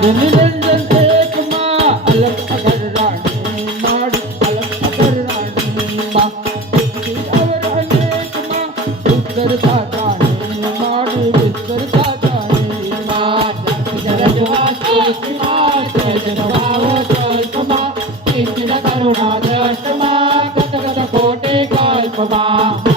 निरंजन एक माँ अलग अगर रानी माड़ी अलग अगर रानी माँ और अनेक माँ बिस्तर का जाने माड़ी बिस्तर का जाने माँ जरजवा सोच माँ जय भाव कल्प माँ किंचन करुणा दृष्ट माँ गत गत कोटे कल्प माँ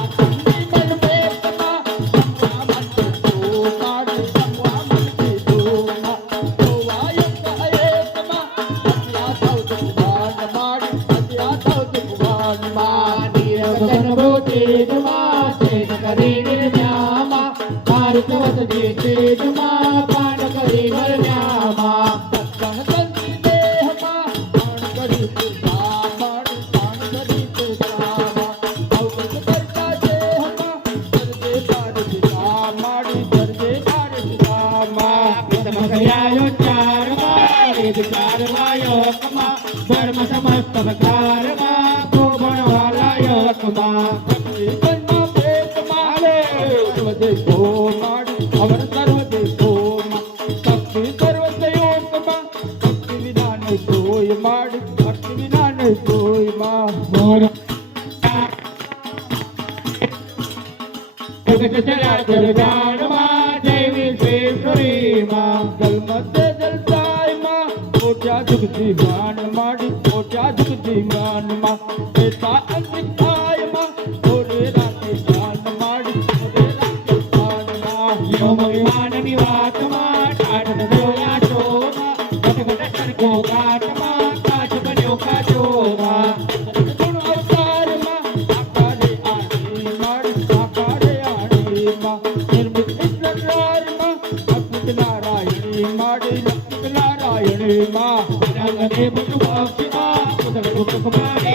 धर्म समस्त को बनवाला योगमा देखो माड़ी अवर सर्व देखो शक्ति सर्व योगमा शक्ति विना नहीं कोई माड़ी शक्ति विना नहीं कोई माँ मोर चला चल जान माँ देवी श्री माँ जल मध्य जलताय माँ ओटा जुगती मान माड़ी ओटा जुगती मान माँ ऐसा अंतिकाय माँ ओरे राते जान माड़ी ओरे राते जान माँ योम विमान निवात माँ ठाठ दोया शोभा गट गट शन को काट माँ काच बन्यो काचो माँ गुण अवतार माँ आकारे आनी माड़ी आकारे आनी माँ निर्मित इस्लार माँ अद्भुत नारायणी माड़ी लक्ष्मी नारायणी माँ रंगने बुझ भक्ति माँ उदर कुमारी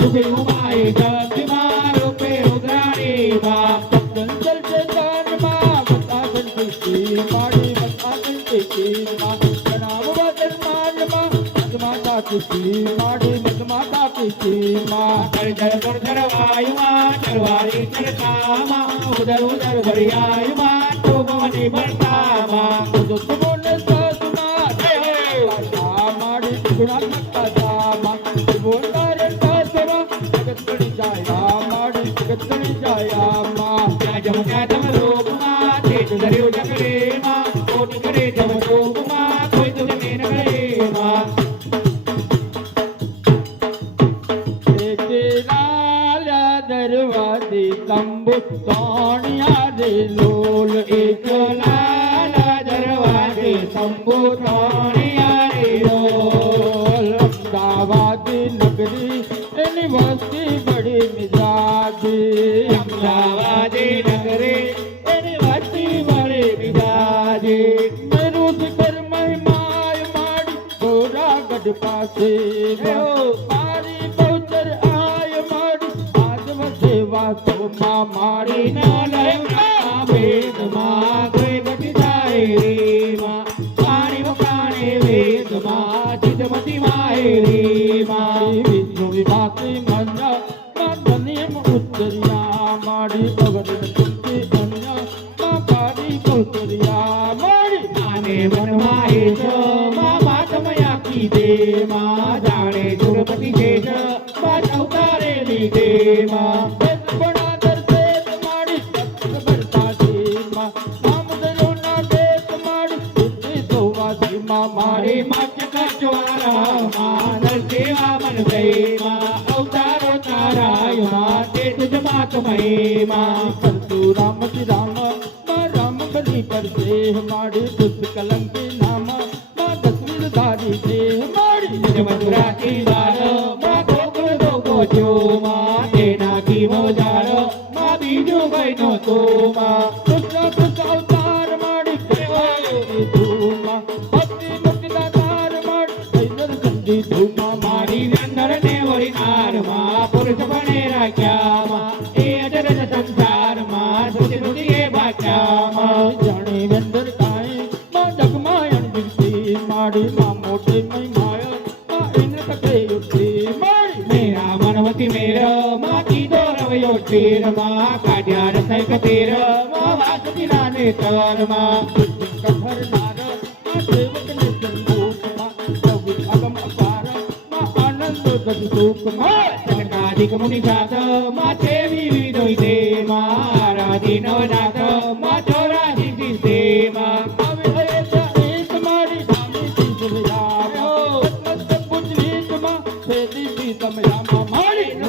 रूपे उमाए जगति माँ रूपे रुद्राणी माँ चंचल चेतन माँ बता संती माड़ी बता संती माँ प्रणाम वचन मान माँ मगमाता की माड़ी मगमाता की माँ कर जर वायु माँ चरवारी चरता माँ उदर उदर भरियायु माँ तो भवनी बढ़ता माँ उदर बोले सास माँ माड़ी गुणात्मकता जामा बोलता रहता सवा जगत बड़ी जाया माड़ी जगत बड़ी जाया माँ क्या जम लोक माँ तेज धरे उजगरे माँ कोटि करे जम लोक माँ कोई तुझे न करे माँ लाला दरवाजे तंबू सोनिया दे लोल एक लाला दरवाजे तंबू सोनिया दे लोल अहमदाबाद नगरी यूनिवर्सिटी बड़ी मिजाजी अहमदाबाद नगरी यूनिवर्सिटी बड़ी मिजाजी मरूद कर महिमाय माड़ी गोरा गढ़ पासे मारी बहुचर आय माड़ी आदम सेवा तो माँ मारी नालय माँ वेद माँ कोई बच जाए रे माँ पानी मकाने वेद माँ चिदमती माए रे माँ विष्णु विभाती मन्या माँ धनिम उत्तरिया माड़ी अवरण तुमसे अन्या माँ पारी कौतरिया माड़ी आने मन माए जो माँ बात मया की दे माँ जाने दुर्मति शेष बात अवतारे ली दे माँ बड़ा दर माड़ी बढ़ता दे माँ नाम दरो ना दे माड़ी बुद्धि सोवादी माँ मारे मच कचवारा माँ नरसेवा मन गई माँ अवतारो ताराय माँ ते तुझ मात मई माँ परशुराम श्री राम माँ राम बलि पर देह माड़ी दुष्ट कलंकी नाम माँ तस्वीर धारी देह माड़ी मथुरा की दारो माँ गोकुल दो जो माँ तेना की मोजारो माँ बीजो बहनो तो माँ कृष्ण कृष्ण अवतार माड़ी धूमा भक्ति मुक्ति दातार माड़ी ऐनर संधि धूमा मारी अंदर ने वरी नार माँ पुरुष बने राख्या माँ ए अजर संसार माँ सुधि सुधि ये भाग्या माँ जाने वेंदर काए माँ जगमायन बिनती माड़ी माँ मोटे मई माया माँ इंद्र कटे उठी माड़ी मेरा मनवती मेरा माँ की दो रवयो तीर माँ काट्या रसै कतीर माँ वासुकी नाने तर माँ कठर नार माँ सेवक ने જનકાદિક મુનિ જાત માથે વિવિધ મારા દિનો